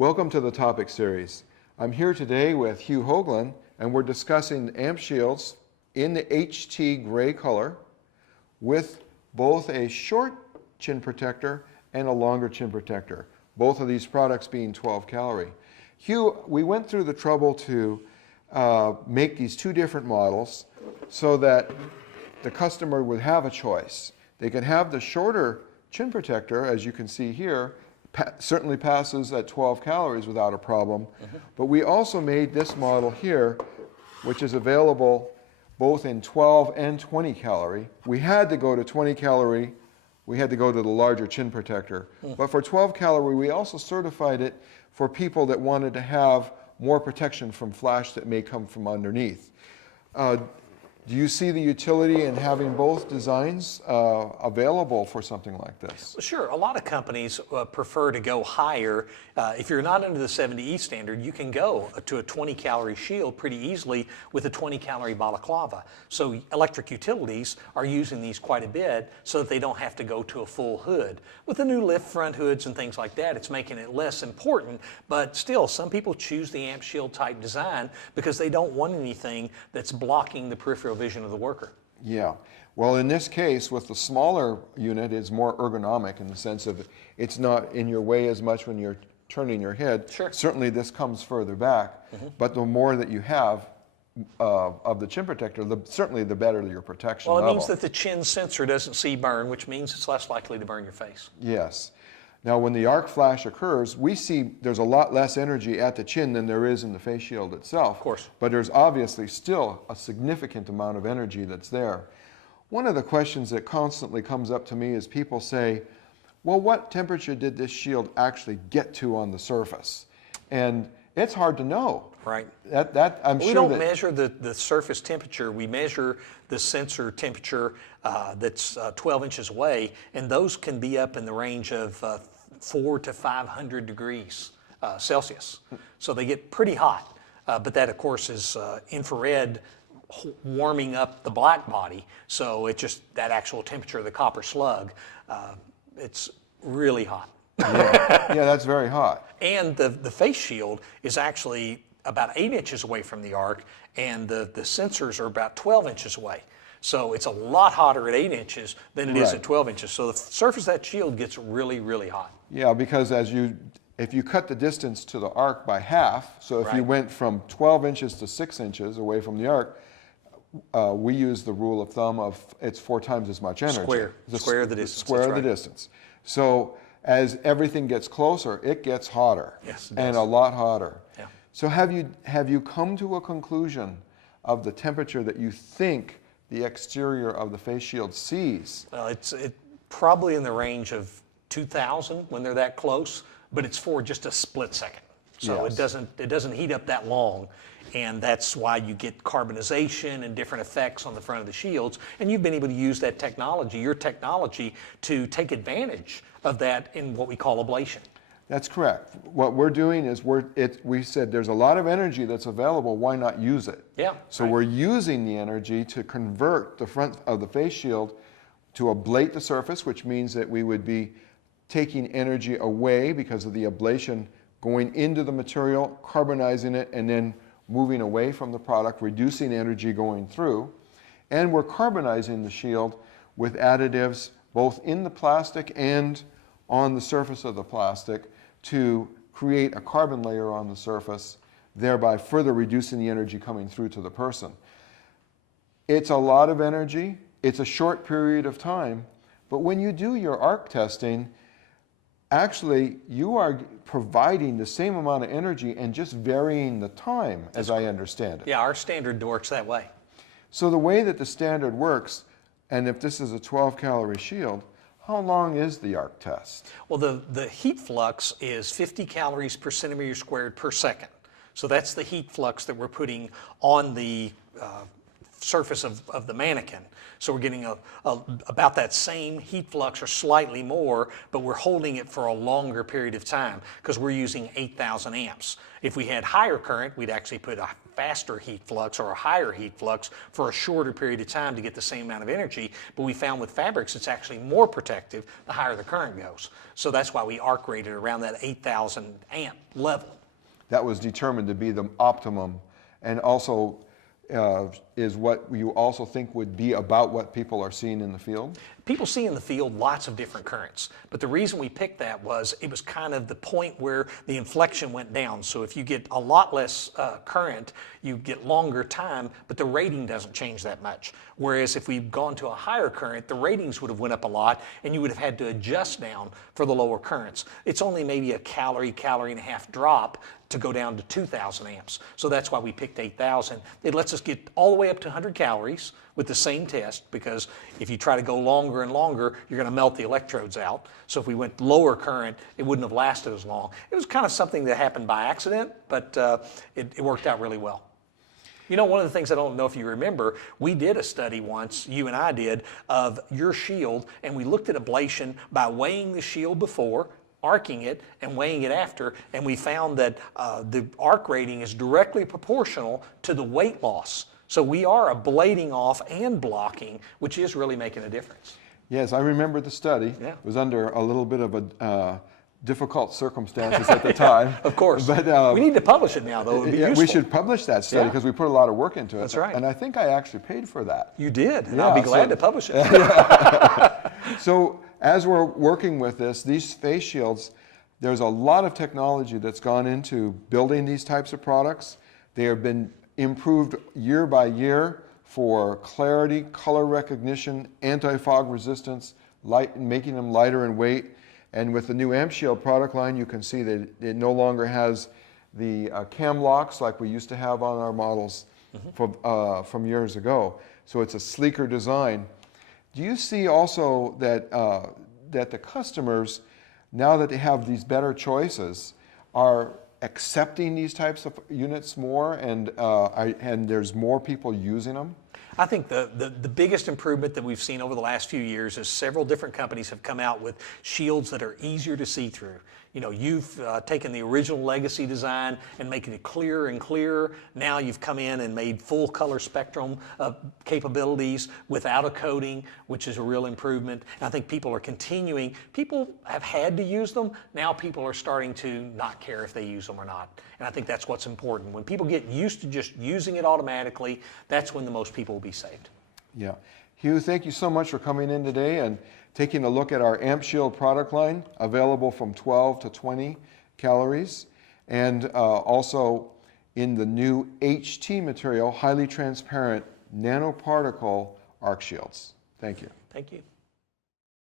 Welcome to the Topic Series. I'm here today with Hugh Hoagland, and we're discussing AmpShields in the HT gray color with both a short chin protector and a longer chin protector, both of these products being 12 calorie. Hugh, we went through the trouble to make these two different models so that the customer would have a choice. They can have the shorter chin protector, as you can see here, certainly passes at 12 calories without a problem. But we also made this model here, which is available both in 12 and 20 calorie. We had to go to 20 calorie. We had to go to the larger chin protector. But for 12 calorie, we also certified it for people that wanted to have more protection from flash that may come from underneath. Do you see the utility in having both designs available for something like this? Well, sure. A lot of companies prefer to go higher. If you're not under the 70E standard, you can go to a 20-calorie shield pretty easily with a 20-calorie balaclava. So electric utilities are using these quite a bit so that they don't have to go to a full hood. With the new lift front hoods and things like that, it's making it less important. But still, some people choose the AmpShield type design because they don't want anything that's blocking the peripheral vision of the worker. Yeah. Well, in this case, with the smaller unit, it's more ergonomic in the sense of it's not in your way as much when you're turning your head. Sure. Certainly this comes further back, but the more that you have of the chin protector, certainly the better your protection Well, it level. means that the chin sensor doesn't see burn, which means it's less likely to burn your face. Yes. Now, when the arc flash occurs, we see there's a lot less energy at the chin than there is in the face shield itself. Of course. But there's obviously still a significant amount of energy that's there. One of the questions that constantly comes up to me is people say, well, what temperature did this shield actually get to on the surface? And it's hard to know. Right. We don't measure the surface temperature. We measure the sensor temperature that's 12 inches away, and those can be up in the range of 400 to 500 degrees Celsius. So they get pretty hot, but that, of course, is infrared warming up the black body. So it just, that actual temperature of the copper slug, it's really hot. Yeah, that's very hot. And the face shield is actually about 8 inches away from the arc, and the sensors are about 12 inches away. So it's a lot hotter at 8 inches than it is at 12 inches. So the surface of that shield gets really, really hot. Yeah, because if you cut the distance to the arc by half, so if you went from 12 inches to 6 inches away from the arc, we use the rule of thumb of it's 4 times as much energy. Square the distance. Square the distance. So as everything gets closer, it gets hotter. Yes, it and does. a lot hotter. Yeah. So have you come to a conclusion of the temperature that you think the exterior of the face shield sees? Well, it's probably in the range of 2,000 when they're that close, but it's for just a split second. So Yes. it doesn't heat up that long, and that's why you get carbonization and different effects on the front of the shields. And you've been able to use that technology, your technology, to take advantage of that in what we call ablation. That's correct. What we're doing is we said there's a lot of energy that's available, why not use it? Yeah. So we're using the energy to convert the front of the face shield to ablate the surface, which means that we would be taking energy away because of the ablation going into the material, carbonizing it, and then moving away from the product, reducing energy going through. And we're carbonizing the shield with additives both in the plastic and on the surface of the plastic to create a carbon layer on the surface, thereby further reducing the energy coming through to the person. It's a lot of energy, it's a short period of time, but when you do your arc testing, actually you are providing the same amount of energy and just varying the time, as I understand it. Yeah, our standard works that way. So the way that the standard works, and if this is a 12-calorie shield, how long is the arc test? Well, the heat flux is 50 calories per centimeter squared per second. So that's the heat flux that we're putting on the surface of the mannequin. So we're getting about that same heat flux or slightly more, but we're holding it for a longer period of time because we're using 8,000 amps. If we had higher current, we'd actually put a faster heat flux or a higher heat flux for a shorter period of time to get the same amount of energy. But we found with fabrics, it's actually more protective the higher the current goes. So that's why we arc rated around that 8,000 amp level. That was determined to be the optimum, and also is what you also think would be about what people are seeing in the field? People see in the field lots of different currents, but the reason we picked that was it was kind of the point where the inflection went down. So if you get a lot less current, you get longer time, but the rating doesn't change that much. Whereas if we'd gone to a higher current, the ratings would have went up a lot, and you would have had to adjust down for the lower currents. It's only maybe a calorie and a half drop to go down to 2,000 amps. So that's why we picked 8,000. It lets us get all the way up to 100 calories with the same test, because if you try to go longer and longer, you're going to melt the electrodes out. So if we went lower current, it wouldn't have lasted as long. It was kind of something that happened by accident, but it worked out really well. You know, one of the things I don't know if you remember, we did a study once, you and I did, of your shield, and we looked at ablation by weighing the shield before, arcing it, and weighing it after, and we found that the arc rating is directly proportional to the weight loss. So we are ablating off and blocking, which is really making a difference. Yes, I remember the study. Yeah. It was under a little bit of a difficult circumstances at the time. Of course. But we need to publish it now, though. It would be useful. We should publish that study because we put a lot of work into it. That's right. And I think I actually paid for that. You did, and Yeah, I'll be glad to publish it. So as we're working with this, these face shields, there's a lot of technology that's gone into building these types of products. They have been improved year by year for clarity, color recognition, anti-fog resistance, making them lighter in weight. And with the new AmpShield product line, you can see that it no longer has the cam locks like we used to have on our models from years ago. So it's a sleeker design. Do you see also that, that the customers, now that they have these better choices, are accepting these types of units more, and there's more people using them? I think the biggest improvement that we've seen over the last few years is several different companies have come out with shields that are easier to see through. You know, you've taken the original legacy design and making it clearer and clearer. Now you've come in and made full color spectrum capabilities without a coating, which is a real improvement. And I think people are continuing. People have had to use them. Now people are starting to not care if they use them or not. And I think that's what's important. When people get used to just using it automatically, that's when the most people will be saved. Yeah. Hugh, thank you so much for coming in today and taking a look at our AmpShield product line, available from 12 to 20 calories, and also in the new HT material, highly transparent nanoparticle arc shields. Thank you. Thank you.